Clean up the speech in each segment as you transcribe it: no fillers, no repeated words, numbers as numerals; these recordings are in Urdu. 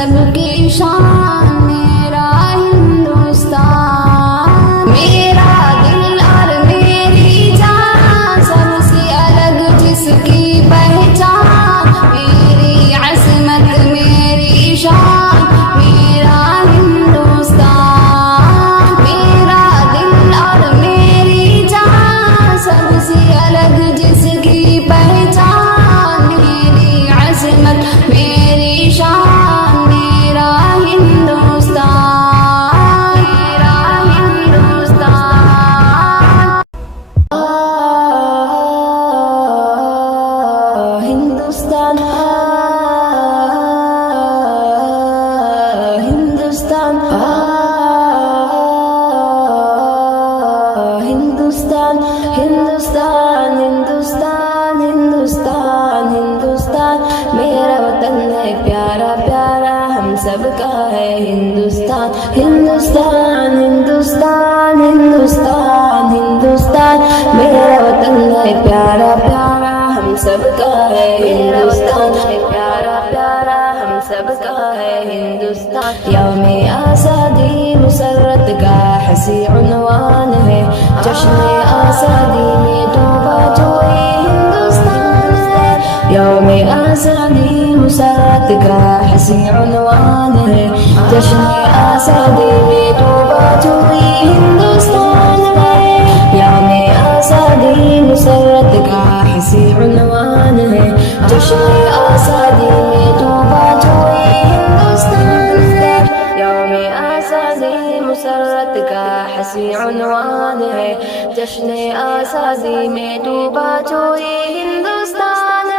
سب کی شان میرا ہندوستان، میرا دل اور میری جان سب سے الگ جس کی پہچان، میری عظمت میری شان میرا ہندوستان، میرا دل اور میری جان سب سے الگ جس کی پہچان، میری عظمت میری شان میرا ہندوستان، میرا ہندوستان۔ ہندوستان ہندوستان ہندوستان ہندوستان ہندوستان ہندوستان ہندوستان میرا وطن ہے پیارا پیارا ہم سب کا ہے ہندوستان، ہندوستان ہندوستان ہندوستان ہندوستان میرا وطن ہے پیارا پیارا ہم سب کا ہے ہندوستان، پیارا پیارا ہم سب کا ہے ہندوستان۔ یوم آزادی مسرت کا حسی عنوان ہے، جشن آزادی میں ڈوبا جو یہ ہندوستان ہے، یوم آزادی مسرت کا حسی عنوان ہے، جشن آزادی میں ڈوبا جو یہ ہندوستان ہے، یوم آزادی مسرت کا حسی عنوان ہے، جشن آزادی میں ڈوبا جو یہ ہندوستان ہے، یوم آزادی مسرت کا حسی عنوان ہے، جشن آزادی میں ڈوبا جو یہ ہندوستان ہے،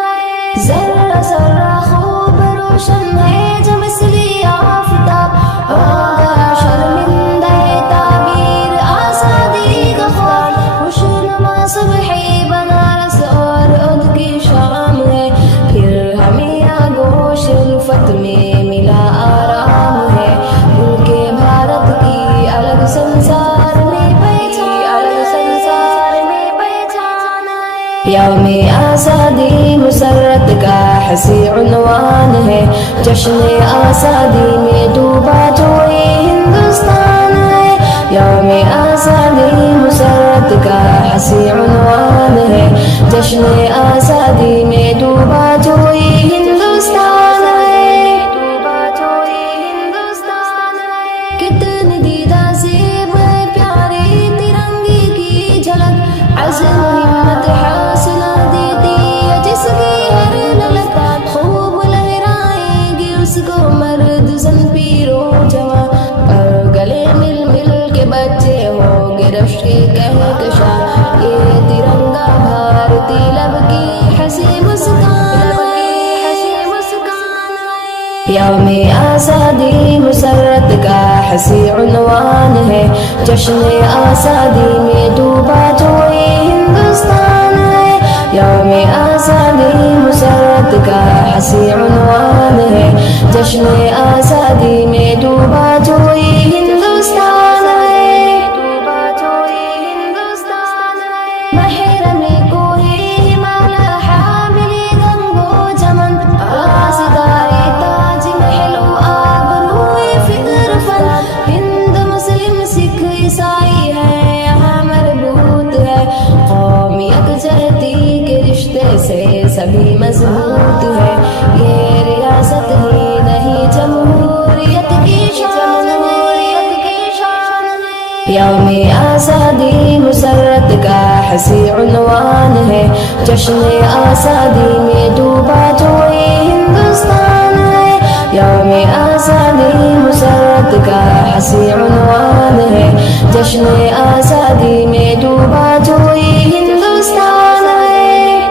ذرہ ذرہ خوب روشن ہے جو مثل آفتاب، ہوگا شرمندہ تعبیر آزادی کا خواب، خوشنما صبح بنارس اور عد کی شام ہے، پھر ہمیں آگوش الفت میں ملا آرام ہے، ملک بھارت کی الگ سنسار میں پہچان، الگ سنسار میں پہچان ہے، یوم آزادی مسرت کا حسی عنوان ہے، جشن آزادی میں ڈوبا جو یہ ہندوستان ہے، یوم آزادی مسرت کا حسی عنوان ہے، جشن آزادی میں ڈوبا جو یہ ہندوستان ہے، ڈوبا جو یہ ہندوستان ہے، کتنی دیدہ زیب ہے پیارے ترنگے کی جھلک، عزم ہمت حوصلہ دیتی ہے جس کی ہر للک، خوب لہرائیں گے اس کو مرد زن پیرو جوان، اور گلے مل مل کے بچے ہوں گے رشک کے کہکشاں، یہ ترنگا بھارتی لب کی ہنسی مسکان ہے، یوم آزادی مسرت کا حسی عنوان ہے، جشن آزادی میں ڈوبا جو یہ ہندوستان ہے، یوم آزادی مسرت کا حسی عنوان ہے، جشن آزادی میں ڈوبا جو یہ ہندوستان ہے، ڈوبا جو یہ ہندوستان ہے، محرم کوہ ہمالیہ حامل گنگو جمن، ستارے تاج محل و آبروئے فکر فن، ہند مسلم سکھ عیسائی ہے یہاں مربوط ہے، قوم یکجہتی کے رشتے سے سبھی مضبوط ہے، یہ ریاست ہی نہیں جمہوریت کی شان ہے، یوم آزادی مسرت کا حسی عنوان ہے، جشن آزادی میں ڈوبا جو یہ ہندوستان ہے، یوم آزادی مسرت کا حسی عنوان ہے، جشن آزادی میں ڈوبا جو یہ ہندوستان ہے،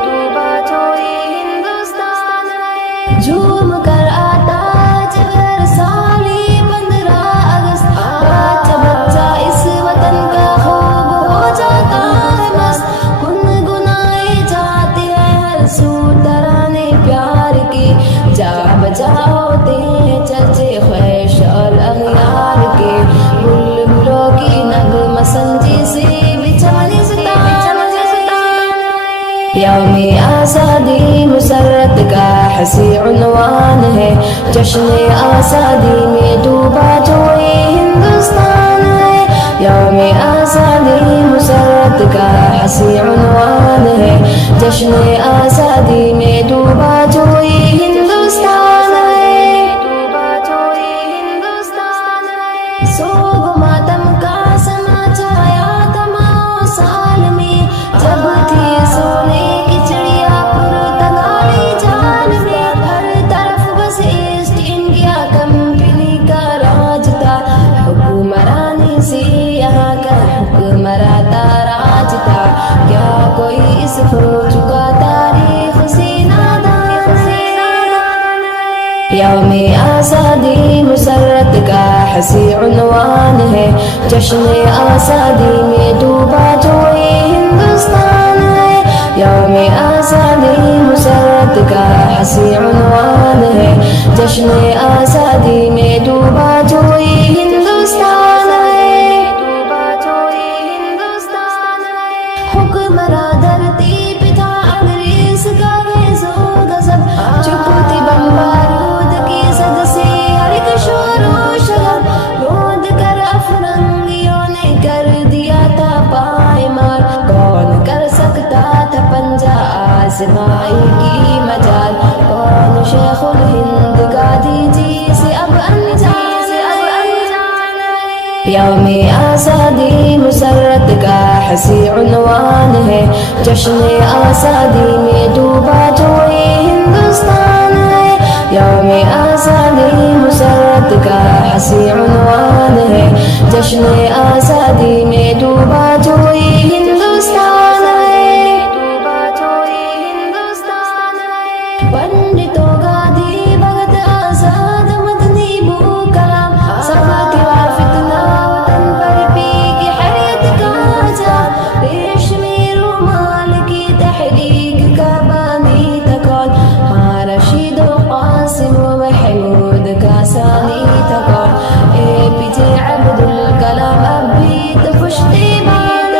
ڈوبا جو یہ ہندوستان ہے، جھوم کر آتا جب ہر سال 15 اگست، بچہ بچہ اس وطن کا خوب ہو جاتا ہے مست، گنگنائے جاتے ہیں ہر سو ترانے پیار کی، جا بجا ہوتے ہیں چرچے خواہش اور اغیار کے، بلبلوں کی نغمہ سنجی سے بچھانے ہنسی عنوان ہے، جشن آزادی میں ڈوبا جو یہ ہندوستان ہے، یوم آزادی مسرت کا ہنسی عنوان ہے، جشن آزادی میں ڈوبا جو یہ ہندوستان ہے، ڈوبا جو یہ ہندوستان ہے۔ سوگ ماتم کا سما چھایا تمام سال میں، جب تھی سونے کی چڑیا پرتگالی جال میں، ہر طرف بس ایسٹ انڈیا کمپنی کا راج تھا، حکمرانی سے یہاں کا حکمراں راج تھا، کیا کوئی اس ہو چکا تاریخ سے نادان ہے؟ یوم آزادی مسرت کا ہنسی عنوان ہے، جشن آزادی میں ڈوبا جو یہ ہندوستان ہے، یوم آزادی مسرت کا ہنسی عنوان ہے، جشن آزادی میں ڈوبا جو یہ ہندوستان ہے، ڈوبا جو یہ ہندوستان ہے۔ حکمراں دھرتی پہ تھا انگریز کا غیظ و غضب، چپ تھی بمبارود کی زد سے ہر ایک شور و شرب، لوٹ کر افرنگیوں نے کر دیا تھا پائمال، کون کر سکتا تھا پنجہ آزمائی کی مجال، کون شیخ الہند گاندھی جی سے اب انجان ہے؟ یوم آزادی مسرت کا ہنسی عنوان ہے، جشن آزادی میں ڈوبا جو یہ ہندوستان ہے، یوم آزادی مسرت کا ہنسی عنوان ہے، جشن آزادی میں ڈوبا جو یہ ہندوستان ہے، ڈوبا جو یہ ہندوستان ہے۔ پنڈتوں گاندھی بھگت آزاد مدنی بو کلام، سب کے فتنہ وطن پر پی کی حریت کا جام، ریشمی رومال کی تحریک کا بانی تھا کون، ہاں رشید و قاسم و محمود کا ثانی تھا کون، اے پی جے عبدالکلام اب بھی تو پشتیبان ہے۔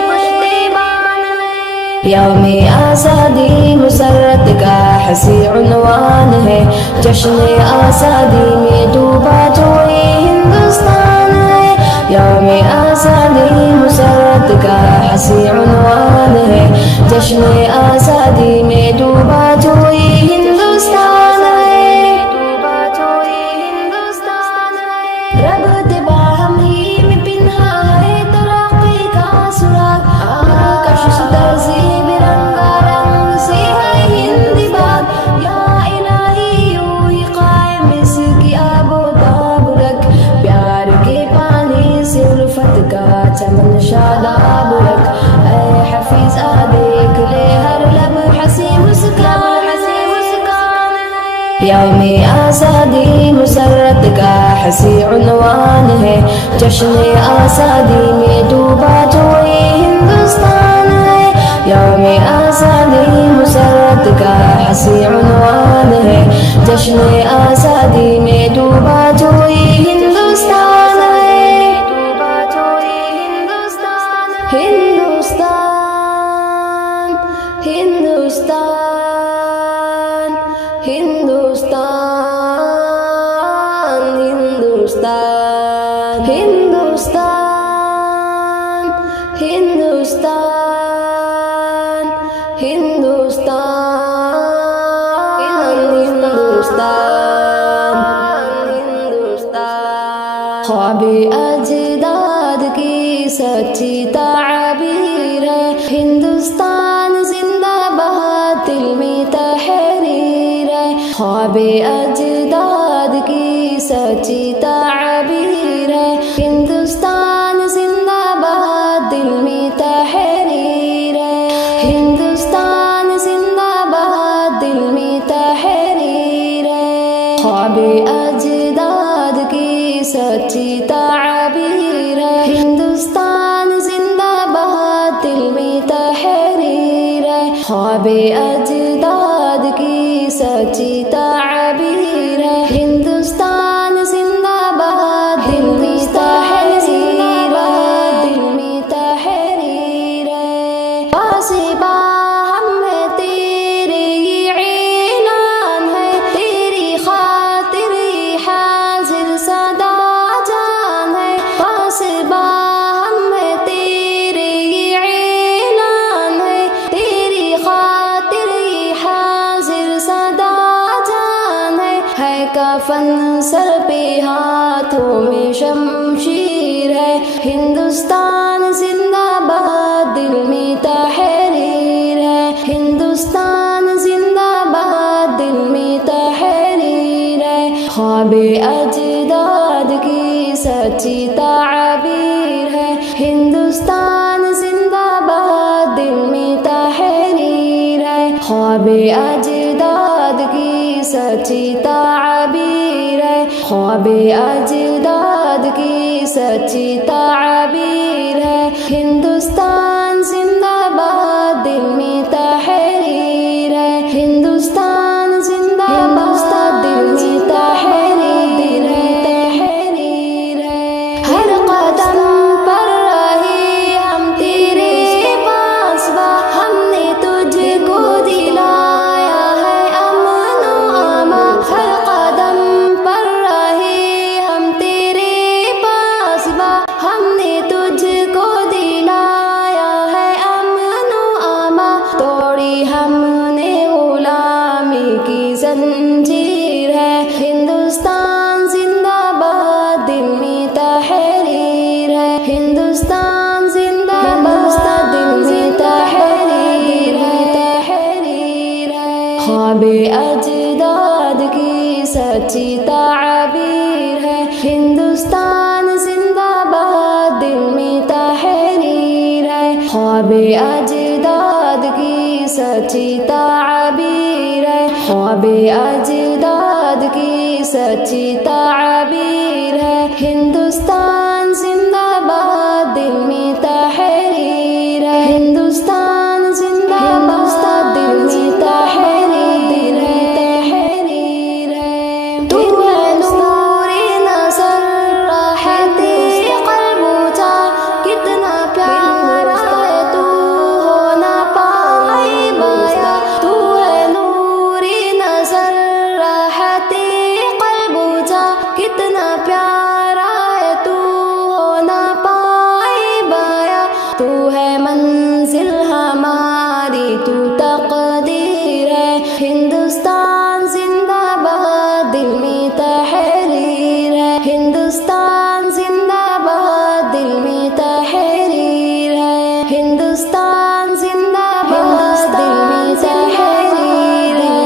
یوم آزادی مسرت کا ہنسی عنوان ہے، جشن آزادی میں ڈوبا جو یہ ہندوستان ہے، یوم آزادی مسرت کا ہنسی عنوان ہے، جشن آزادی میں ڈوبا جو یہ ہندوستان ہے، ڈوبا جو یہ ہندوستان ہے۔ رب باہم ہی میں پنہا ہے ترقی کا سراغ، کش تہذیب رنگا رنگ سے ہے ہندی باغ، یا الہی یوں ہی قائم اس کی آب و تاب رکھ، پیار کے پانی سے الفت کا چمن شاداب رکھ، اے حفیظ دیکھ لے ہر لب ہنسی مسکان ہے۔ یوم آزادی مسرت کا ہنسی عنوان ہے، جشن آزادی میں ڈوبا جو یہ ہندوستان ہے، یوم آزادی مسرت کا ہنسی عنوان ہے، جشن آزادی میں ڈوبا جو یہ ہندوستان ہے، ڈوبا جو یہ ہندوستان ہے۔ ہندوستان ہندوستان ہندوستان ہندوستان ہندوستان ہندوستان ہندوستان ہندوستان، خواب اجداد کی سچی تعبیر ہے، ہندوستان زندہ باد دل میں تحریر ہے، خواب اجداد کی سچی تعبیر ہے، ہندوستان زندہ باد دل میں تحریر ہے، ہندوستان زندہ باد دل میں تحریر ہے، خواب اجداد کی سچی تعبیر ہے، ہندوستان زندہ باد دل میں تحریر ہے، خواب اجداد کی سچی تعبیر ہے، ہندوستان زندہ باد دل میں تحریر ہے، دل میں تحریر ہے۔ پاس باہم ہے تیرے یہ اعلان ہے، کفن سر پہ ہاتھوں میں شمشیر ہے، ہندوستان زندہ باد دل میں تحریر ہے، ہندوستان زندہ باد دل میں تحریر ہے، خواب اجداد کی سچی تعبیر ہے، ہندوستان زندہ باد دل میں تحریر ہے، خواب اجداد کی سچی تعبیر ہے، خواب اجداد کی سچی تعبیر ہے، ہندوستان زندہ باد دل میں تحریر ہے، ہندوستان زندہ باد دل میں تحریر ہے، ہر قدم پر رہے ہم تیرے پاس با، ہم نے تجھ کو دلایا ہے امن و امان، ہر قدم پر رہے ہم تیرے پاس با، ہم نے تجھ کو دلایا ہے امن و امان، توڑی ہم نے غلامی کی زنجیر ہے، ہندوستان زندہ باد دل میں تحریر ہے، ہندوستان زندہ باد دل میں تحریر ہے، خواب اجداد کی سچی تعبیر ہے، ہندوستان زندہ باد دل میں تحریر ہے، خواب اجداد کی سچی تعبیر ہے، خواب اجداد کی سچی تعبیر ہے، ہندوستان زندہ باد دل میں تحریر ہے، ہندوستان زندہ باد دل میں تحریر ہے، تو ہے نور نظر راحت قلب جا، کتنا پیارا ہے تو ہونا پائے بایا، تو ہے نور نظر راحت قلب جا، کتنا پیارا ہے تو ہونا پائے بایا، تو ہے منزل ہماری تو تقدیر ہے، ہندوستان زندہ باد دل میں تحریر ہے، ہندوستان زندہ باد دل میں تحریر ہے، ہندوستان زندہ باد دل میں تحریر ہے،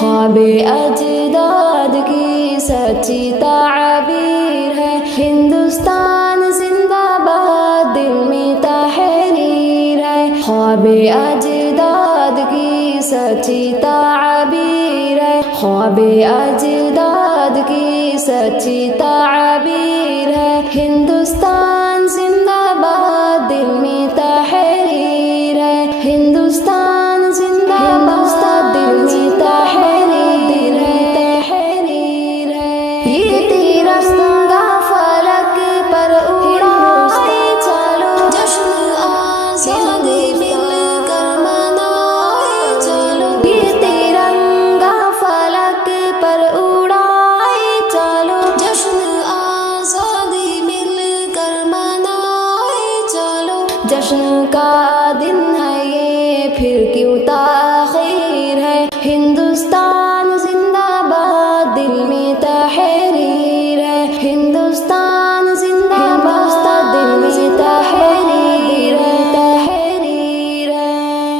خواب اجداد کی سچی تعبیر ہے، ہندوستان زندہ باد دل میں تحریر ہے، خواب اجداد کی سچی تعبیر ہے، خواب اجداد کی سچی تعبیر ہے، ہندوستان زندہ باد دل میں تحریر ہے، ہندوستان زندہ باد دل میں تحریر ہے، یہ ترنگا فلک پر اڑائے چلو، جشن آزادی مل کر منائے چلو، یہ ترنگا فلک پر اڑائے چلو، جشن آزادی مل کر منائے چلو، جشن کا دن ہے یہ پھر کیوں تاخیر ہے، ہندوستان زندہ باد دل میں تحریر ہے، ہندوستان زندہ باد دل میں تحریر ہے،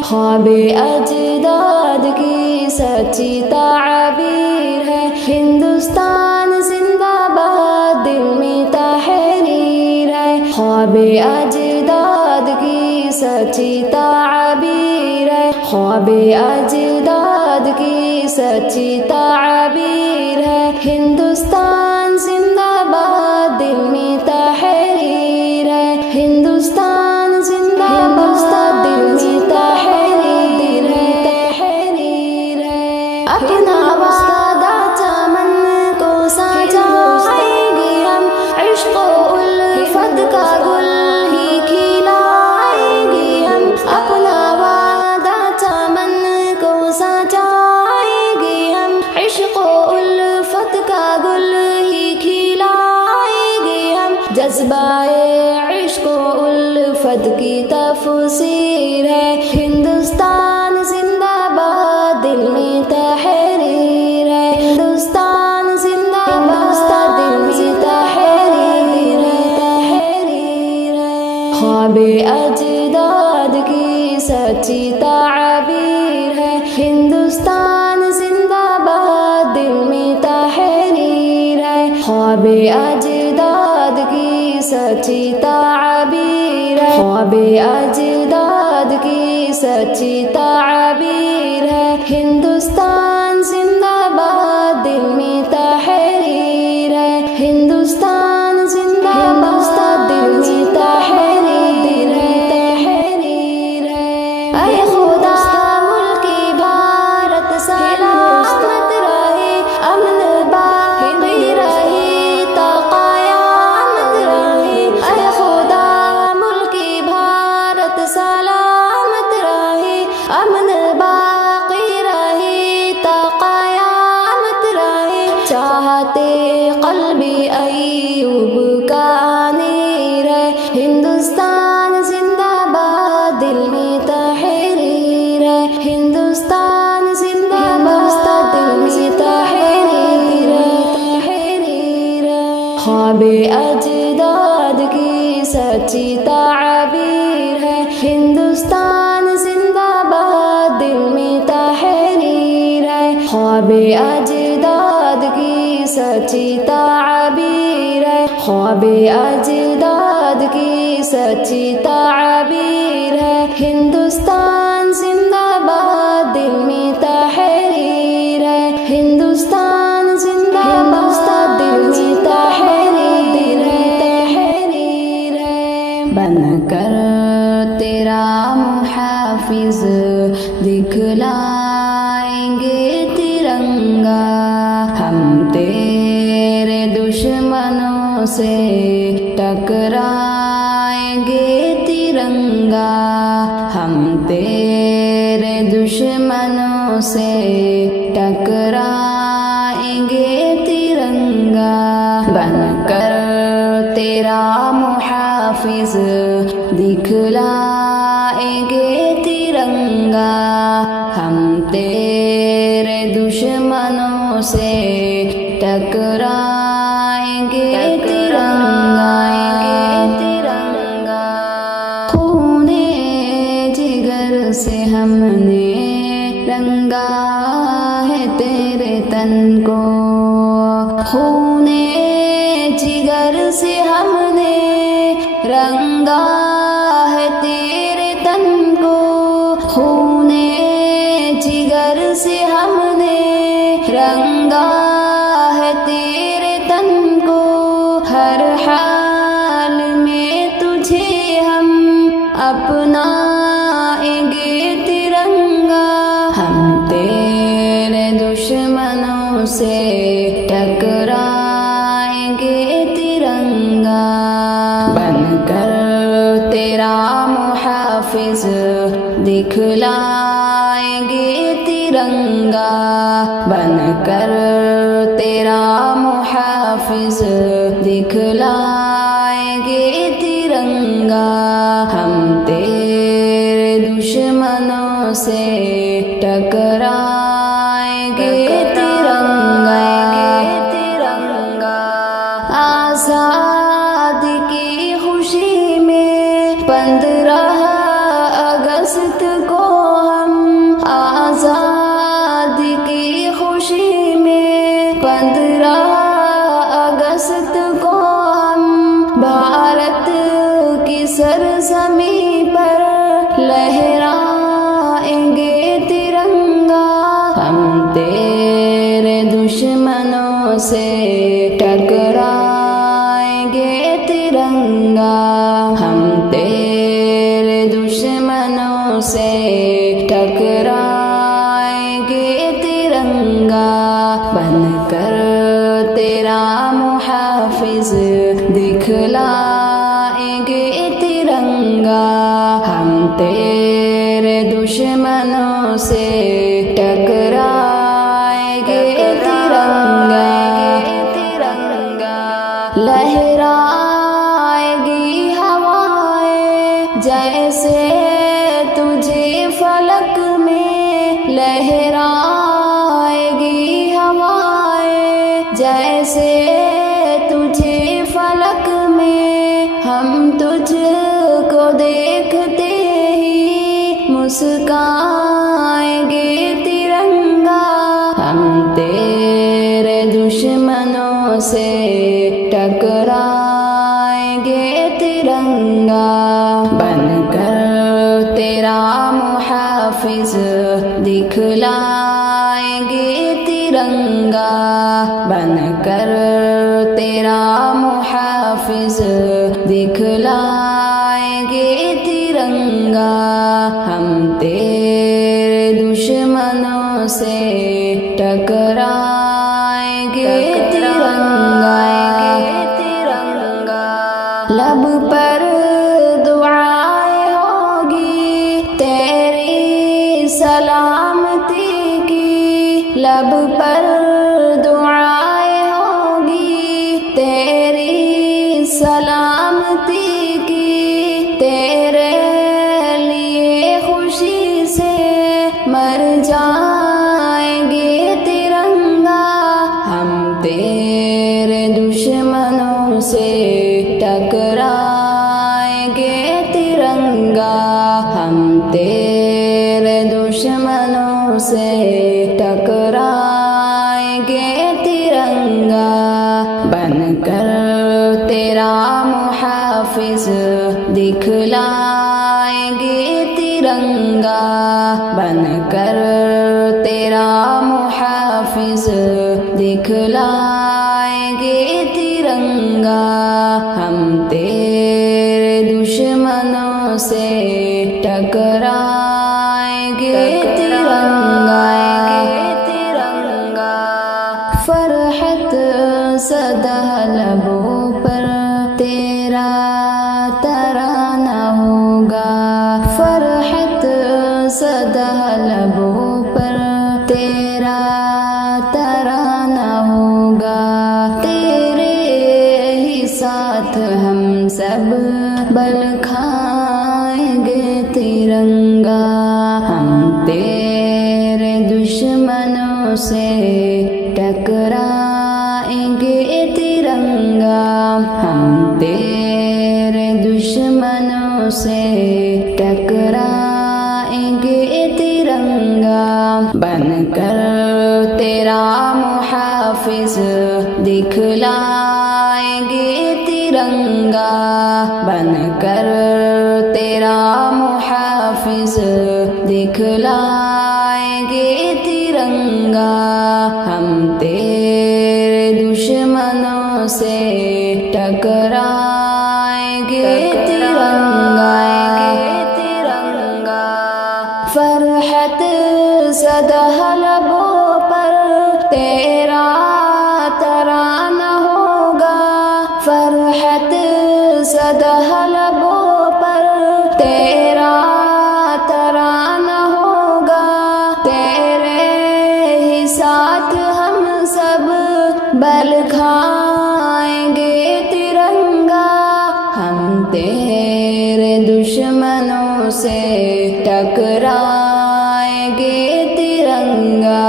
خواب اجداد کی سچی تعبیر ہے، ہندوستان زندہ باد دل میں تحریر ہے، خواب اجداد کی سچی تعبیر ہے، خواب اجداد کی سچی تعبیر ہے، ہندوستان زندہ باد دل میں تحریر ہے، ہندوستان زندہ باد دل میں تحریر ہے، اپنا وعدہ چمن کو سجائیں گے ہم، عشق و الفت کا گل ہی کھلائیں گے ہم، اپنا وعدہ چمن کو خواب اجداد کی سچی تعبیر ہے، خواب اجداد کی سچی تعبیر ہے، ہندوستان زندہ باد دل میں تحریر ہے، ہندوستان زندہ باد دل میں تحریر ہے، اے خدا ملک بھارت سلامت رہے، امن باقی رہے تا قیامت رہے، اے خدا ملک بھارت سلامت رہے، امن باقی رہے تا قیامت رہے، چاہتے قلبی ایوب کا نیر ہے، ہندوستان زندہ باد دل میں تحریر ہے، ہندوستان زندہ باد دل میں تحریر ہے، خواب اجداد کی سچی تعبیر ہے، ہندوستان زندہ باد دل میں تحریر ہے، خواب اجداد کی سچی تعبیر ہے، خواب اجداد کی سچی تعبیر ہے، ہندوستان زندہ باد دل میں تحریر ہے، ہندوستان زندہ باد دل میں تحریر ہے، بن کر تیرا محافظ دکھلائیں گے ترنگا، ہم تیرے دشمنوں سے ٹکرائیں گے ترنگا، ہم تیرے دشمنوں سے ٹکرائیں گے ترنگا، بن کر تیرا محافظ دکھلائیں گے ترنگا، ہم تیرے دشمنوں سے ٹکرائیں گے ترنگا، خونے جگر سے ہم نے رنگا ہے تیرے تن کو، خونے جگر سے ہم نے رنگا ہے تیرے تن کو، خونے جگر سے ہم نے رنگا ہے تیرے تن کو، ہر حال میں تجھے ہم اپنائیں گے ترنگا، ہم تیرے دشمنوں سے ٹکرائیں گے ترنگا، بن کر تیرا محافظ دکھلائیں گے ترنگا، بن کر تیرا محافظ دکھلائیں گے ترنگا، ہم تیرے دشمنوں سے ٹکرائیں گے ترنگا، آزاد کی خوشی میں 15 اگست کو ہم، آزاد کی خوشی میں 15 اگست کو ہم، بھارت کی سرزمین پر لہرائیں گے ترنگا، ہم تیرے دشمنوں سے ٹکرائیں گے ترنگا، ہم تیرے دشمنوں سے ٹکرائیں گے ترنگا، بن کر تیرا محافظ دکھلائیں گے ترنگا، ہم تیرے دشمنوں سے ٹکرائیں گے ترنگا، لہرائے گی ہوائیں جیسے تجھے فلک میں، لہرائے گی ہوائیں جیسے تجھے فلک میں، ہم تجھ کو دیکھتے ہی مسکائیں گے ترنگا، ہم تیرے دشمنوں سے ٹکرائیں گے ترنگا بن کر تیرا محافظ دکھلائیں گے ترنگا بن کر تیرا محافظ دکھلائیں گے ترنگا ہم تیرے دشمنوں سے ٹکرائیں گے ترنگا لب پر دعائیں ہوگی تیری سلامتی کی لب پر دعائیں ہوگی تیری سلامتی کی تیرے لیے خوشی سے مر جائیں گے ترنگا ہم تیرے دشمنوں سے ٹکرائیں گے ترنگا ہم تیرے دشمنوں سے ٹکرائیں گے ترنگا بن کر تیرا محافظ دکھلائیں گے ترنگا بن کر تیرا محافظ دکھلائیں گے ترنگا ہم تیرے دشمنوں سے ٹکرائیں گے ترنگا فرحت سدا لبوں پر تیرا ترانہ ہوگا فرحت سدا لبوں پر تیرا ترانہ ہوگا تیرے ہی ساتھ ہم سب بل کھائیں گے ترنگا ہم تیرے دشمنوں سے ٹکرائیں گے ترنگا ہم تیرے دشمنوں سے ٹکرائیں گے ترنگا بن کر تیرا محافظ دکھلائیں گے ترنگا بن کر تیرا محافظ دکھلائیں گے ترنگا ہم تیرے دشمنوں سے ٹکرائیں گے ترنگا فرحت سدا لبوں پر تیرا ترانہ ہوگا فرحت سدا لبوں پر تیرا ترانہ ہوگا تیرے ہی ساتھ ہم سب بل کھائیں گے ترنگا ہم تیرے دشمنوں سے ٹکرائیں گے ترنگا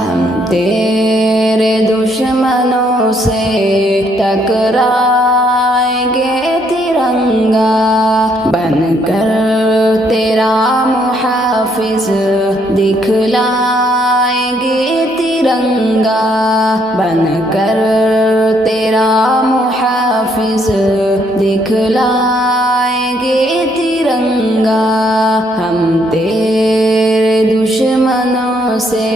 ہم تیرے دشمنوں سے ٹکرائیں گے ترنگا بن کر تیرا محافظ دکھلائیں گے ترنگا بن کر تیرا محافظ دکھلائیں گے ترنگا ہم تیرے دشمنوں سے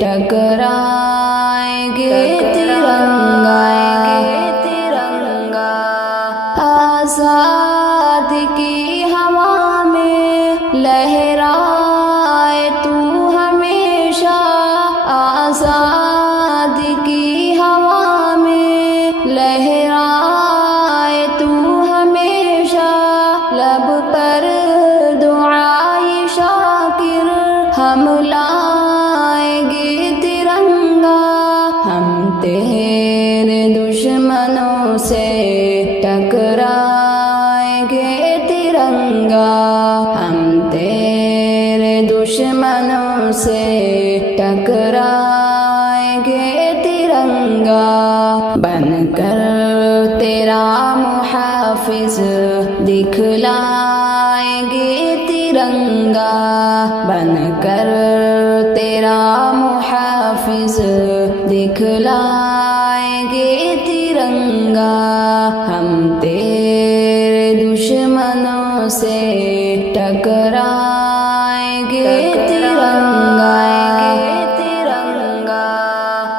ٹکرائیں گے ترنگا آزاد کی ہوا میں لہرائے تو ہمیشہ آزاد کی ہوا میں لہرائے تو ہمیشہ لب پر دعائے شاکر ہم لائیں گے ترنگا ہم تیرے دشمنوں سے ٹکرائیں گے ترنگا ہم تیرے دشمنوں سے ٹکرائیں گے ترنگا بن کر تیرا محافظ دکھلائیں گے ترنگا بن کر تیرا محافظ دکھلائیں گے گا، ہم